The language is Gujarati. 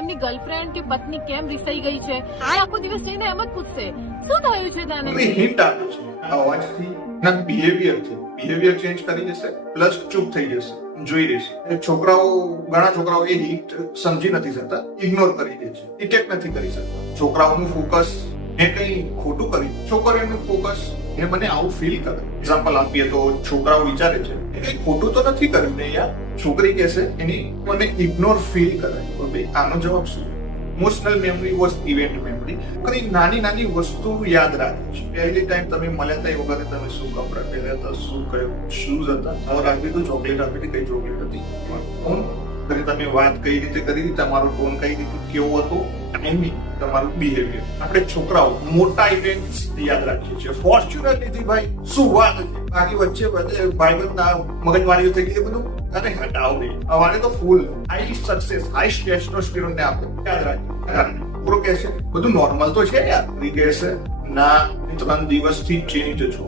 એમની ગર્લફ્રેન્ડ કે પત્ની કેમ રિસાઈ ગઈ છે, આ આખો દિવસ જઈને એમ જ પૂછશે શું થયું છે તને. હિન્ટ આપે છે અવાજથી ના બિહેવિયર ચેન્જ કરી જશે, પ્લસ ચૂપ થઈ જશે, જોઈ રહેશે. ઘણા છોકરાઓ એ હિન્ટ સમજી નથી શકતા, ઇગ્નોર કરી દે છે, ડિટેક્ટ નથી કરી શકતા. છોકરાઓનું ફોકસ મેં કઈ ખોટું કર્યું, છોકરીઓનું ફોકસ એ મને આવું ફીલ કરે. એક્ઝામ્પલ આપીએ તો છોકરાઓ વિચારે છે એ કઈ ખોટું તો નથી કર્યું ને યાર, છોકરી કહેશે એની મને ઇગ્નોર ફીલ કરે. ભાઈ આનો જવાબ શું? Emotional memory was event memory. કઈ નાની વસ્તુ યાદ રાખે છે. પહેલી ટાઈમ તમે મળ્યા હતા એ વખતે તમે શું કપડા પહેર્યા હતા, શું કયું શૂઝ હતા, હવે આપી તો ચોકલેટ આપી હતી, કઈ ચોકલેટ હતી, કોણ તમે વાત કઈ રીતે કરી, તમારો ટોન કઈ રીતે કેવો હતો, ટાઈમિંગ, તમારું બિહેવિયર. આપણે છોકરાઓ મોટા ઇવેન્ટ યાદ રાખીએ છીએ. ફોર્ચ્યુનેટલી ભાઈ શું વાત છે, બાકી વચ્ચે ભાઈબંધના મગજમારીઓ થઈ ગઈ બધું, અરે હટાવ દે. અમારે તો ફૂલ હાઈ સક્સેસ, હાઈ ટેસ્ટોસ્ટેરોન ને આપણે યાદ રાખીએ. પૂરો કહેશે બધું નોર્મલ તો છે યાર, કહેશે ના 3 દિવસથી ચેન્જ છો.